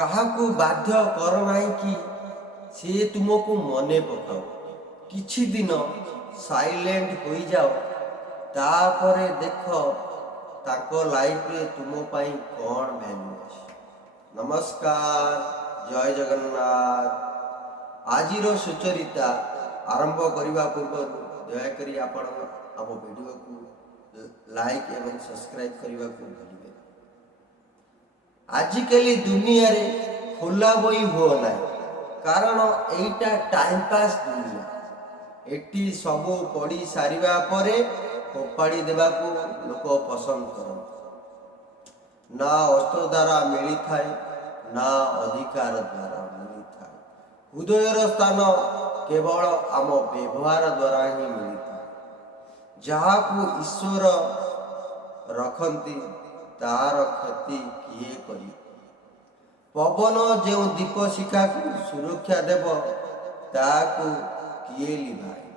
କାହାକୁ ବାଧ୍ୟ କର ନାହିଁ କି ସେ ତୁମକୁ ମନେ ପକାଉ। କିଛି ଦିନ ସାଇଲେଣ୍ଟ ହୋଇଯାଅ, ତାପରେ ଦେଖ ତାଙ୍କ ଲାଇଫରେ ତୁମ ପାଇଁ କ'ଣ ଭ୍ୟାଲ୍ୟୁ ଅଛି। ନମସ୍କାର, ଜୟ ଜଗନ୍ନାଥ। ଆଜିର ସୁଚରିତା ଆରମ୍ଭ କରିବା ପୂର୍ବରୁ ଦୟାକରି ଆପଣ ଆମ ଭିଡ଼ିଓକୁ ଲାଇକ୍ ଏବଂ ସବସ୍କ୍ରାଇବ୍ କରିବାକୁ ଭୁଲିବେ। ଆଜିକାଲି ଦୁନିଆରେ ଖୋଲା ବହି ହୁଅ ନାହିଁ, କାରଣ ଏଇଟା ଟାଇମ୍ ପାସ୍ ଦୁନିଆ। ଏଠି ସବୁ ପଢ଼ି ସାରିବା ପରେ ଫୋପାଡ଼ି ଦେବାକୁ ଲୋକ ପସନ୍ଦ କରନ୍ତି। ନା ଅସ୍ତ୍ର ଦ୍ୱାରା ମିଳିଥାଏ, ନା ଅଧିକାର ଦ୍ୱାରା ମିଳିଥାଏ। ହୃଦୟର ସ୍ଥାନ କେବଳ ଆମ ବ୍ୟବହାର ଦ୍ୱାରା ହିଁ ମିଳିଥାଏ। ଯାହାକୁ ଈଶ୍ୱର ରଖନ୍ତି ତାହାର କ୍ଷତି କିଏ କରିବ? ପବନ ଯେଉଁ ଦୀପ ଶିଖାକୁ ସୁରକ୍ଷା ଦେବ, ତାହାକୁ କିଏ ଲିଭାଏ?